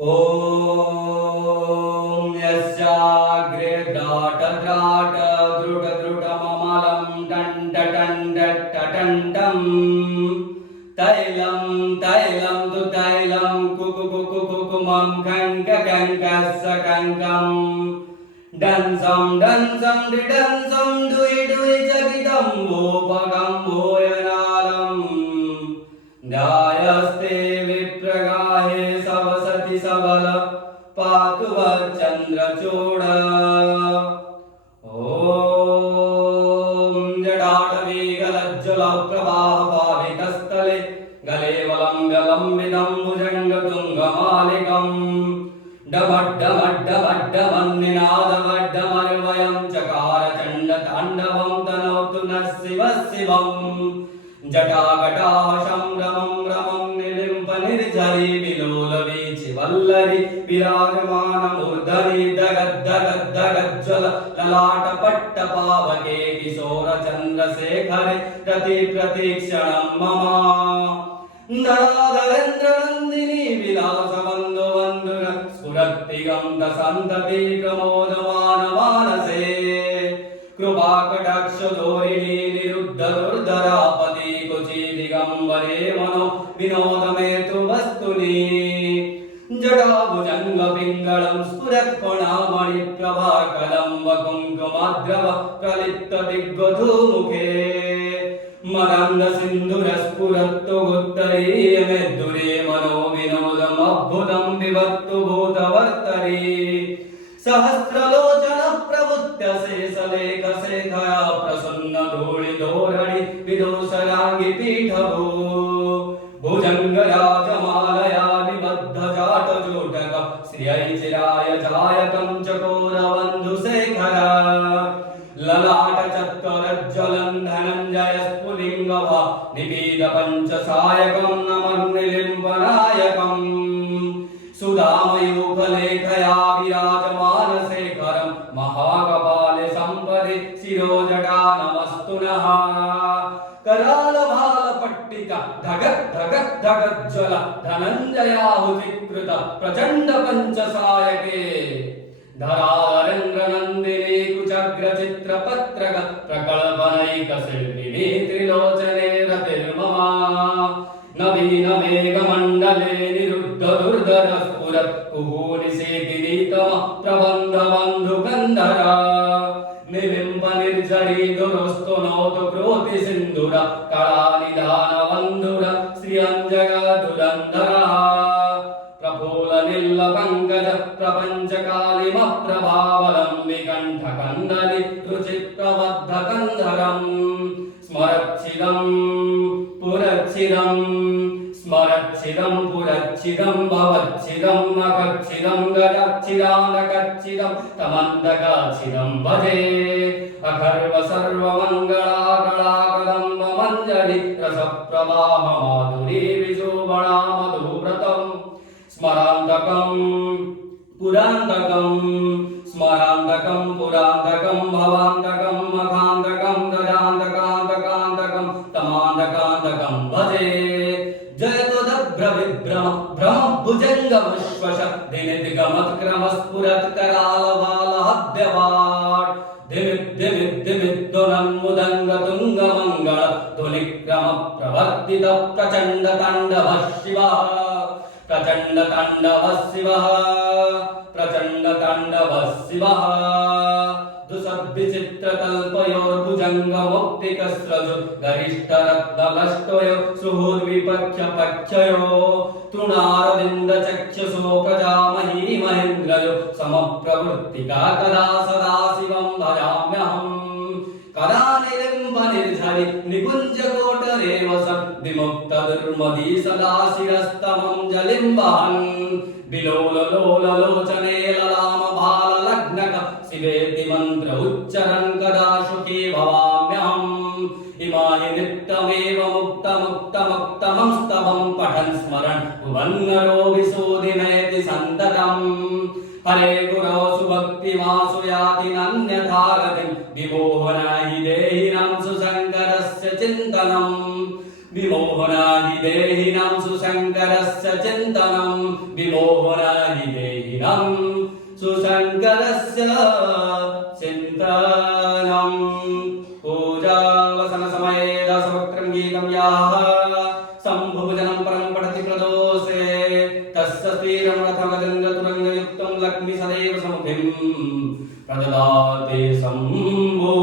ॐ यस्याग्रे द्राट द्रुटममलं टण्टटण्टटण्टं तैलं तु तैलं कुकुकुकुकुमं कङ्ककङ्कस्सकङ्कं डंसं डिडंसं दुई चकितं भूपगम्भोयनालं ध्यायस्ते विप्रगाहे सवसति सबल पातु वच्चन्द्रचूड ॐ जटाटवीगलज्ज्वलप्रवाहपावितस्थले गलेवलं भुजङ्गतुङ्गमालिकं डमड्डमड्डमड्डमन्निनादमड्डमर्वयं चकार चण्डताण्डवं तनोतु नः शिवः शिवम् जटाकटाः संभ्रमं रमं निलिम्पनिर्झरी विलोलवीचि वल्लरी विराजमानमूर्धनि दगद्दगद्दगज्ज्वल ललाटपट्टपावके किशोरचन्द्रशेखरे प्रतीक्षणं मम धराधरेन्द्रनन्दिनी विलासबन्धुबन्धुर स्फुरत्तिगन्धसन्तति प्रमोदमानमानसे कृपाकटाक्षधोरिणी निरुद्धदुर्धरापति कुचिदिगम्बरे मनो विनोदमेतु वस्तुनि जटाभुजङ्गपिङ्गलं स्फुरत्कोणामणिप्रभाकलं वकुङ्कुमाद्रव प्रलिप्तदिग्वधूमुखे मदङ्गसिन्धुरस्फुरत्तु गुत्तरीयमेद्धुरे मनो विनोदमद्भुतं विभत्तु भूतवर्तरी सहस्रलोचन प्रवृत्य शेषलेखशेखया प्रसन्नधूलिधोरणि विदोषराङ्गि पीठभू भुजङ्गराजमालया निबद्धजाटजोटक श्रियैचिराय जायकं चकोरबन्धुशेखर ललाटचत्वरज्ज्वलं धनञ्जयस्फुलिङ्गव निपीतपञ्चसायकं नमर्निलिम्बनायकम् सुधामयूखलेखया विराजमानशेखरं महाकपाले सम्पदि शिरोजटा नमस्तु नः करालभालपट्टिका धगज्ज्वल धनञ्जयाहुतिकृत प्रचण्ड पञ्चसायके धराधरेन्द्रनन्दिनी कुचग्रचित्रपत्रक प्रकल्पनैकशिल्पिनी त्रिलोचने रतिर्ममा नवीनमेघमण्डले निरुद्धदुर्धरस्फुरत् कुहूनिशेखिनीतम प्रबन्धबन्धुगन्धरा निलिम्पनिर्झरी दुरुस्तुनोतु क्रोतिसिन्धुर कलानिधानबन्धुर श्रियञ्जगधुरन्धरः प्रफुल्लनिल्लपङ्कज प्रपञ्चकालिमप्रभावलम्बिकण्ठकन्दलि रुचिप्रबद्धकन्धरम् स्मरच्छिदं पुरच्छिदं भवच्छिदं मखच्छिदं गजच्छिदानकच्छिदं तमन्तकाच्छिदं भजे अखर्व सर्वमङ्गलाकलाकदम्ब मञ्जरि रसप्रवाह माधुरी विशोभणा मधुव्रतं स्मरान्तकं पुरान्तकं भवान्तकं मखान्तकं गजान्तकान्तकान्तकं तमान्तकान्तकं भजे जयतो दभ्रविभ्रम भ्रम भुजङ्गमुश्वश दिनिद्गमत्क्रमस्फुरत्करालबालहद्यवाट् दिमिद्दिमिद्दिमिद्दुनन्मुदङ्गतुङ्गमङ्गल ध्वनिक्रम प्रवर्तित प्रचण्डताण्डवः शिवः दुसद्विचित्रतल्पयोर्भुजङ्गमौक्तिकस्रजो गरिष्ठरत्नलष्टयो सुहृद्विपक्षपक्षयो तृणारविन्दचक्षुषो प्रजामही महेन्द्रयो समप्रवृत्तिका कदा सदा शिवं भजाम्यहम् कदा निलिम्पनिर्झरि निकुञ्जकोटरे वसन् विमुक्तदुर्मदी सदा शिरस्तमं जलिं वहन् विलोललोललोचने ललामभाललग्नक शिवेति मन्त्र उच्चरन् कदा सुखी भवाम्यहम् इमानि नित्यमेव मुक्तमुक्तमुक्तमस्तवं पठन् स्मरन् भुवन्नरो विशोधिनयति सन्ततम् हरे गुरौ सुभक्तिमासु याति नन्यथा गतिं विमोहना हि देहिनां सुशङ्करस्य चिन्तनम् विमोहना हि देहिनां सुशङ्कर सुशङ्करस्य चिन्तनं विमोहनानि देहिनं सुशङ्करस्य चिन्तनं पूजावसनसमये दासवक्त्रं गीतं याः शम्भुभुजनं परं पठति प्रदोषे तस्य स्त्रीरं रथमगन्द्रतुरङ्गयुक्तं लक्ष्मी सदैव समुखिं प्रददाति शम्भो